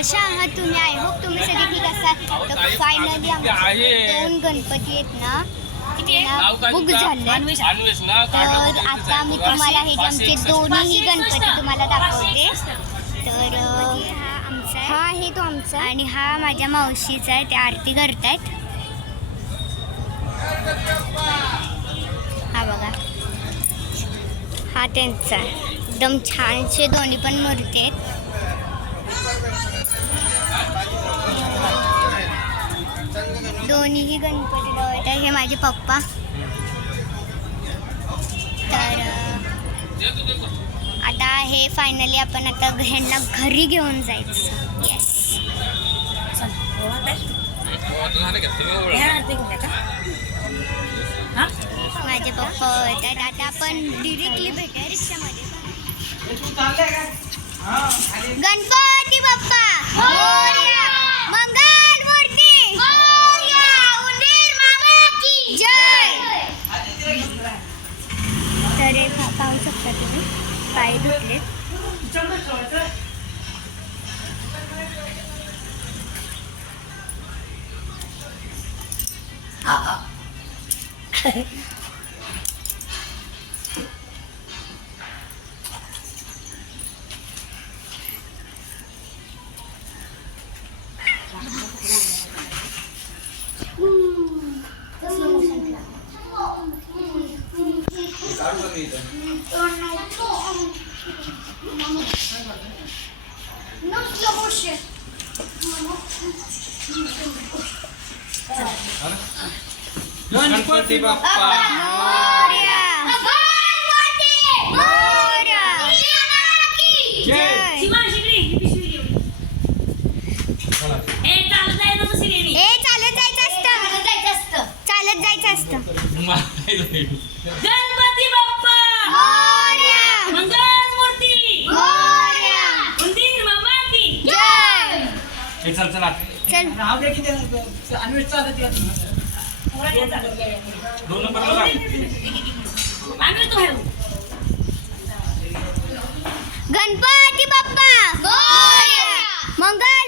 कशा आहात तुम्ही? आय होप तुम्ही सगळे ठीक असाल. तर फायनली आमचे दोन गणपती आहेत ना? ना बुक झाले तर आता मी तुम्हाला हे जे आमचे दोन्हीही गणपती तुम्हाला दाखवते. तर हा आहे. तो आमचा आणि हा माझ्या मावशीचा आहे. ते आरती करतायत. हा बघा. हा त्यांचा. एकदम छानसे दोन्ही पण मूर्ती आहेत. दोन्हीही गणपती आहेत. हे माझे पप्पा. तर आता हे फायनली आपण आता ह्यांना घरी घेऊन जायचं. येस माझे पप्पा होतात आता आपण डिरेक्टली भेटूया रिक्षामध्ये. गणपती बाप्पा. हो मोरया मंगल मूर्ती. हो मोरया उंदीर मामा की जय. तर हे पाहू शकता तुम्ही पाय धुतलेत गणपती बाप्पा मोरया मोरया जय ए गणपती बाप्पा! मंगल मूर्ती बाबा की हे चल चल आत. चल. राहू दे की त्याला चालत दोन नंबरला जा. गणपती बाप्पा!